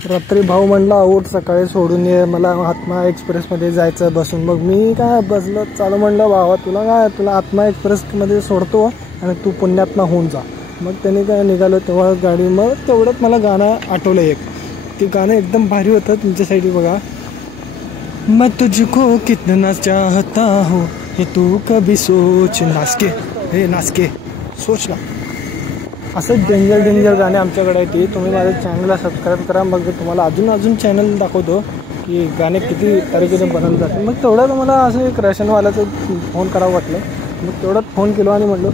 रात्री भाऊ म्हणला उठ सकाळी सोडून ये, मला आत्मा एक्सप्रेसमध्ये जायचं बसून. मग मी काय बसलं चालू म्हणलं भावा तुला काय, तुला आत्मा एक्सप्रेसमध्ये सोडतो आणि तू पुण्यात्मा होऊन जा. मग त्याने काय निघालो तेव्हा गाडी. मग तेवढंच मला गाणं आठवलं एक, ते गाणं एकदम भारी होतं तुमच्यासाठी बघा. मैं तुझको कितना चाहता हूँ हे तू कभी सोच नाचके, हे नाचके सोच ना. असं डेंजर गाणे आमच्याकडे आहेत. तुम्ही माझ्या चॅनलला सबस्क्राईब करा. मग तुम्हाला अजून चॅनल दाखवतो की गाणे किती तारखेने बनवले जातात. मग तेवढं मला असं एक रॅशनवाल्याचं फोन करावं वाटलं. मग तेवढंच फोन केलो आणि म्हणलो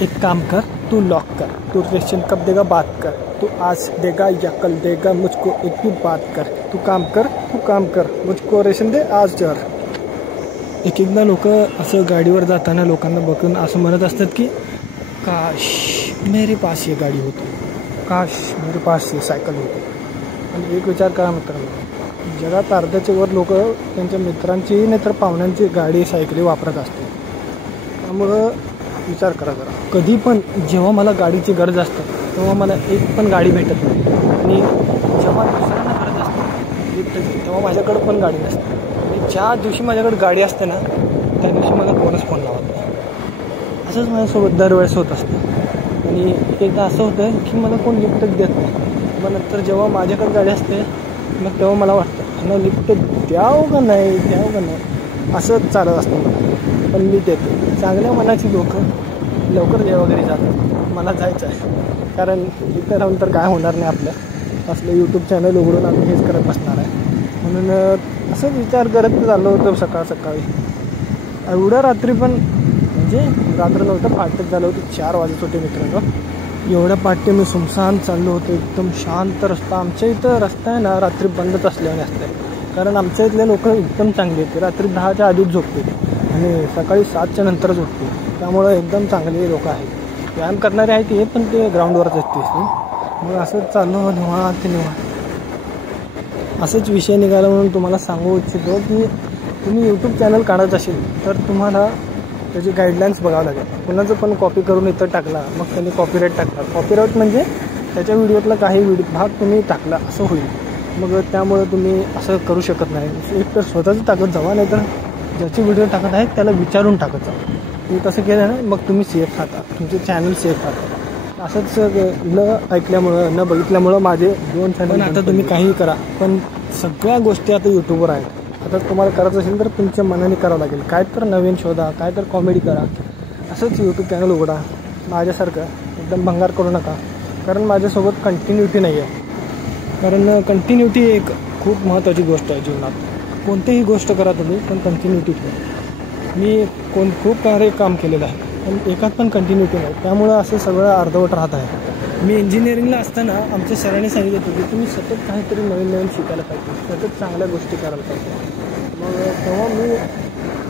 एक काम कर, तू लॉक कर, तू रेशन कब देगा बात कर, तू आज देगा या कल देगा, मुझको एक भी बात कर, तू काम कर, मुझको रेशन दे आज जर. एकदा लोक असं गाडीवर जाताना लोकांना बघून असं म्हणत असतात की काश मेरे पास ये गाडी होती, काश मेरे पास ये सायकल होती. आणि एक विचार करा मित्रांनो, जगात अर्ध्याच्या वर लोक त्यांच्या मित्रांची नाही तर पाहुण्यांची गाडी सायकली वापरत असते. त्यामुळं विचार करा जरा. कधी पण जेव्हा मला गाडीची गरज असते तेव्हा मला एक पण गाडी भेटत नाही, आणि जेव्हा दुसऱ्यांना गरज असते लिफ्टची तेव्हा माझ्याकडं पण गाडी नसते. आणि ज्या दिवशी माझ्याकडे गाडी असते ना त्या दिवशी मला कोणच फोन लावत नाही. असंच माझ्यासोबत दरवेळेस होत असतं. आणि एकदा असं होतं की मला कोण लिफ्टच देत नाही. मग नंतर जेव्हा माझ्याकडे गाडी असते मग तेव्हा मला वाटतं ना लिफ्ट द्यावं का नाही असंच चालत असतं मला. पण मी देतो. चांगल्या मनाची लोक लवकर देवाघरी जातात. मला जायचं आहे, कारण इथं राहून तर काय होणार नाही आपलं. असलं यूट्यूब चॅनल उघडून आम्ही हेच करत बसणार आहे. म्हणून असं विचार करत चाललो होतं सकाळी. एवढ्या रात्री पण म्हणजे रात्र नव्हतं, पहाटेच झालं होतं, 4 वाजत होते मित्रांनो. एवढ्या पहाटे मी सुमसान चाललो होतो, एकदम शांत रस्ता. आमच्या इथं रस्ता आहे ना रात्री बंदच असल्याने असते, कारण आमच्या इथले लोक एकदम चांगले आहेत. रात्री 10च्या आधीच झोपते आणि सकाळी 7च्या नंतरच उठते. त्यामुळं एकदम चांगले लोक आहेत. व्यायाम करणारे आहेत ते, पण ते ग्राउंडवरच असते. मग असंच चाललो निवांत. असंच विषय निघाला म्हणून तुम्हाला सांगू इच्छितो की तुम्ही यूट्यूब चॅनल काढत असेल तर तुम्हाला त्याची गाईडलाईन्स बघावं लागेल. कुणाचं पण कॉपी करून इथं टाकला मग त्यांनी कॉपीराईट टाकला. कॉपीराईट म्हणजे त्याच्या व्हिडिओतला काही भाग तुम्ही टाकला असं होईल. मग त्यामुळं तुम्ही असं करू शकत नाही. एक तर स्वतःच टाकत जावा, नाही तर ज्याचे व्हिडिओ टाकत आहेत त्याला विचारून टाकत जावा. तुम्ही तसं केलं ना मग तुम्ही सेफ राहता, तुमचे चॅनल सेफ राहतात. असंच न ऐकल्यामुळं न बघितल्यामुळं माझे 2 चॅनल. आता तुम्ही काहीही करा, पण सगळ्या गोष्टी आता यूट्यूबवर आहेत. आता तुम्हाला करायचं असेल तर तुमच्या मनाने करावं लागेल. काय तर नवीन शोधा, काय तर कॉमेडी करा. असंच यूट्यूब चॅनल उघडा माझ्यासारखं. एकदम भंगार करू नका, कारण माझ्यासोबत कंटिन्युटी नाही आहे. कारण कंटिन्युटी एक खूप महत्त्वाची गोष्ट आहे जीवनात. कोणतीही गोष्ट करा तुम्ही, पण कंटिन्युटी ठेवा. मी खूप सारे काम केलेलं आहे, पण एकात पण कंटिन्युटी नाही. त्यामुळं असं सगळं अर्धवट राहत आहे. मी इंजिनिअरिंगला असताना आमच्या सरांनी सांगितलं होतं की तुम्ही सतत काहीतरी नवीन शिकायला पाहिजे, सतत चांगल्या गोष्टी करायला पाहिजे. मग तेव्हा मी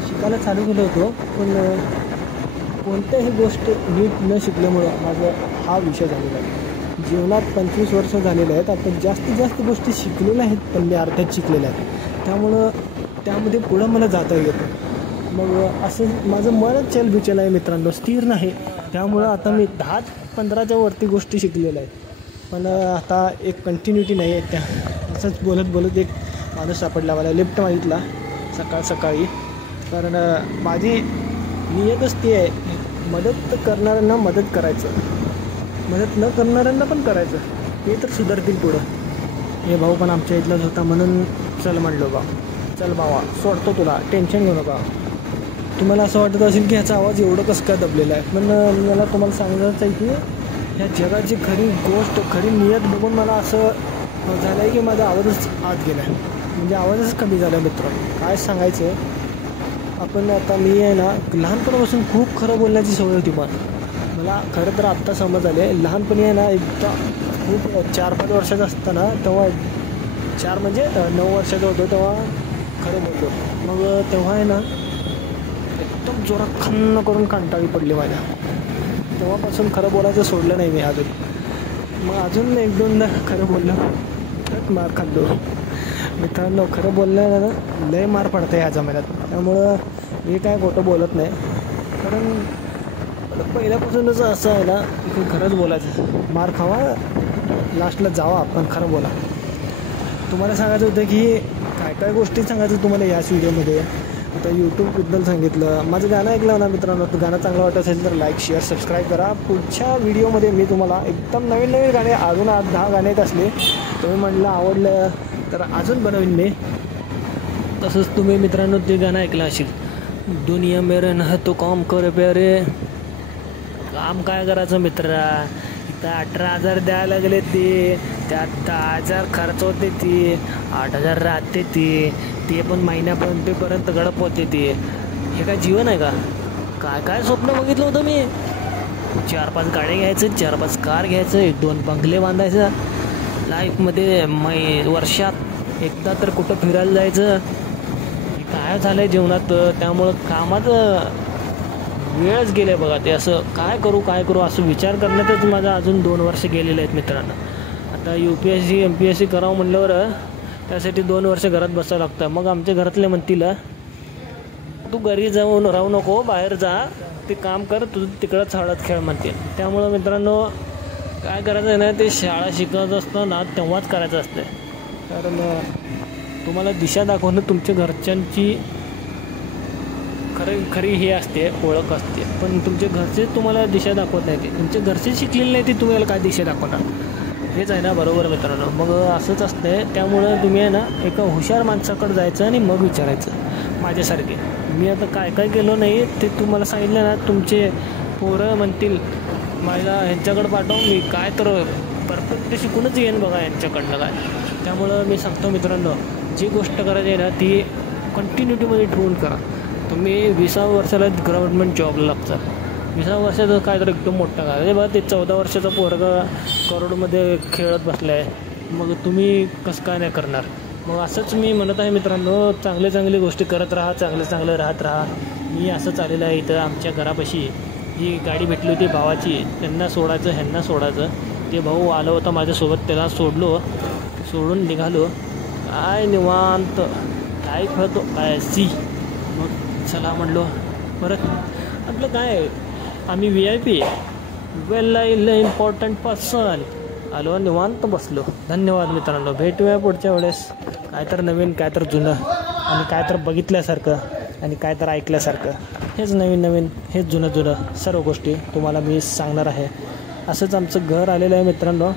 शिकायला चालू केलं होतं, पण कोणत्याही गोष्ट नीट न शिकल्यामुळं माझा हा विषय झालेला आहे. जीवनात 25 वर्ष झालेले आहेत. आता जास्तीत जास्त गोष्टी शिकलेल्या आहेत, पण मी अर्ध्यात शिकलेल्या आहेत. त्यामुळं त्यामध्ये पुढं मला जाता येतं. मग असं माझं मनच चलबिचल आहे मित्रांनो, स्थिर नाही. त्यामुळं आता मी 10-15च्या वरती गोष्टी शिकलेल्या आहेत, पण आता एक कंटिन्युटी नाही आहे. त्या असंच बोलत एक माणूस सापडला, मला लिफ्ट मागितला सकाळी. कारण माझी नियतच ती आहे, मदत करणाऱ्यांना मदत करायचं, मदत न करणाऱ्यांना पण करायचं. ते तर सुधारतील पुढं. हे भाऊ पण आमच्या इथलाच होता म्हणून चल म्हणलो चल भावा सोडतो तुला, टेन्शन घेऊ नका. तुम्हाला असं वाटत असेल की ह्याचा आवाज एवढं कसं काय दबलेला आहे, पण मला तुम्हाला सांगायचं आहे की ह्या जगाची खरी गोष्ट, खरी नियत बघून मला असं झालं आहे की माझा आवाजच आत गेला आहे. म्हणजे आवाजच कमी झाला आहे मित्रांनो. काय सांगायचं, आपण आता मी आहे ना लहानपणापासून खूप खरं बोलण्याची सवय होती. मला खरं तर आत्ता समज आले. लहानपणी आहे ना एकदा खूप 4-5 वर्षाचं असताना, तेव्हा 4 म्हणजे 9 वर्षाचं होतो तेव्हा खरं बोललो. मग तेव्हा आहे ना एकदम जोरात खन्न करून कंटाळी पडली माझ्या. तेव्हापासून खरं बोलायचं सोडलं नाही मी अजून. मग अजून 1-2दा खरं बोललं तर मार खाल्लो. मित्रांनो खरं बोललं ना लय मार पडतं ह्या जमान्यात. त्यामुळं मी काय खोटं बोलत नाही, कारण पहिल्यापासूनच असं आहे ना की खरंच बोलायचं. मार खावा, लास्टला जावा, पण खरं बोला. तुम्हाला सांगायचं होतं की काय काय गोष्टी सांगायचं तुम्हाला याच व्हिडिओमध्ये. आता यूट्यूबबद्दल सांगितलं, माझं गाणं ऐकलं ना मित्रांनो, तर गाणं चांगलं वाटत असेल तर लाईक शेअर सबस्क्राईब करा. पुढच्या व्हिडिओमध्ये मी तुम्हाला एकदम नवीन नवीन गाणे, अजून 10 गाणे आहेत असले, तुम्ही म्हटलं आवडलं तर अजून बनवीन मी. तसंच तुम्ही मित्रांनो ते गाणं ऐकलं असेल, दुनिया मेरे न तो काम कर प्यारे. काम काय करायचं मित्रा, इथं 18,000 द्यायला लागले त्यात 10,000 खर्च होते, 8,000 राहते ते पण महिन्यापर्यंत गडप होते. हे काय जीवन आहे का? काय काय स्वप्न बघितलं होतं मी. 4-5 गाड्या घ्यायचं, 4-5 कार घ्यायचं, 1-2 बंगले बांधायचं लाईफमध्ये. वर्षात एकदा तर कुठं फिरायला जायचं. काय झालं आहे जीवनात, त्यामुळं कामाचं वेळच गेले बघा. ते असं काय करू असं विचार करण्यातच माझं अजून 2 वर्ष गेलेले आहेत मित्रांनो. आता UPSC MPSC करावं म्हणल्यावर त्यासाठी 2 वर्ष घरात बसावं लागतं. मग आमच्या घरातले म्हणतील तू घरी जाऊन राहू नको, बाहेर जा, ते काम कर, तुझं तिकडंच हळद खेळ म्हणतील. त्यामुळं मित्रांनो काय करायचं आहे ना, ते शाळा शिकत असताना तेव्हाच करायचं असतं. कारण तुम्हाला दिशा दाखवणं तुमच्या घरच्यांची खरी हे असते, ओळख असते. पण तुमचे घरचे तुम्हाला दिशा दाखवत नाही, ते तुमचे घरचे शिकलेले नाही, ते तुम्हाला काय दिशा दाखवणार. हेच आहे ना, बरोबर मित्रांनो. मग असंच असतंय. त्यामुळं तुम्ही आहे ना एका हुशार माणसाकडे जायचं आणि मग विचारायचं. माझ्यासारखे मी आता काय काय केलं नाही ते तुम्हाला सांगितलं ना, तुमचे पोरं म्हणतील मला ह्यांच्याकडं पाठव, मी काय तर परफेक्ट शिकूनच येईन बघा यांच्याकडनं काय. त्यामुळं मी सांगतो मित्रांनो, जी गोष्ट करायची आहे ना ती कंटिन्युटीमध्ये ठेवून करा. तुम्ही 20व्या वर्षाला गव्हर्नमेंट जॉबला लागता. 20व्या वर्षाचं काय तर एकदम मोठं काय आहे बघा, ते 14 वर्षाचा पोरगा करोडमध्ये खेळत बसला आहे, मग तुम्ही कसं काय नाही करणार. मग असंच मी म्हणत आहे मित्रांनो, चांगले गोष्टी करत राहा, चांगलं राहत राहा. मी असं चाललेलं आहे. इथं आमच्या घरापाशी जी गाडी भेटली होती भावाची, त्यांना सोडायचं ह्यांना सोडायचं. ते भाऊ आलं होतं माझ्यासोबत, त्याला सोडून निघालो. काय निवांत काय खेळतो काय सी. मग चला म्हणलो परत. आपलं काय आम्ही VIP वेल इम्पॉर्टंट पर्सन. आलो निवांत बसलो. धन्यवाद मित्रांनो, भेटूया पुढच्या वेळेस. काय तर नवीन, काय तर जुनं, आणि काय तर बघितल्यासारखं आणि काय तर ऐकल्यासारखं. हेच नवीन, हेच जुनं सर्व गोष्टी तुम्हाला मी सांगणार आहे. असंच आमचं घर आलेलं आहे मित्रांनो.